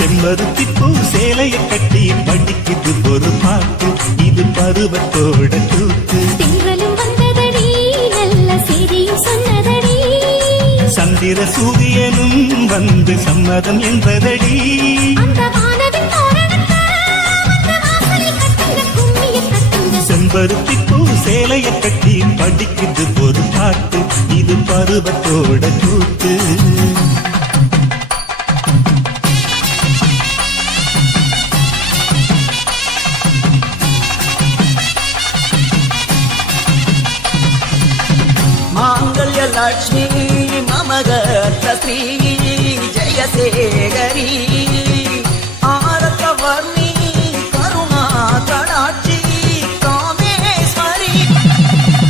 செம்பருத்தி பூ சேலைய கட்டி படிக்குது ஒரு பாட்டு. இது பருவத்தோட சொன்னதடி. சந்திர சூரியனும் வந்து சம்மதம் என்பதடி. செம்பருத்தி பூ சேலைய கட்டி படிக்குது ஒரு பாட்டு. இது பருவத்தோட கூத்து touch me.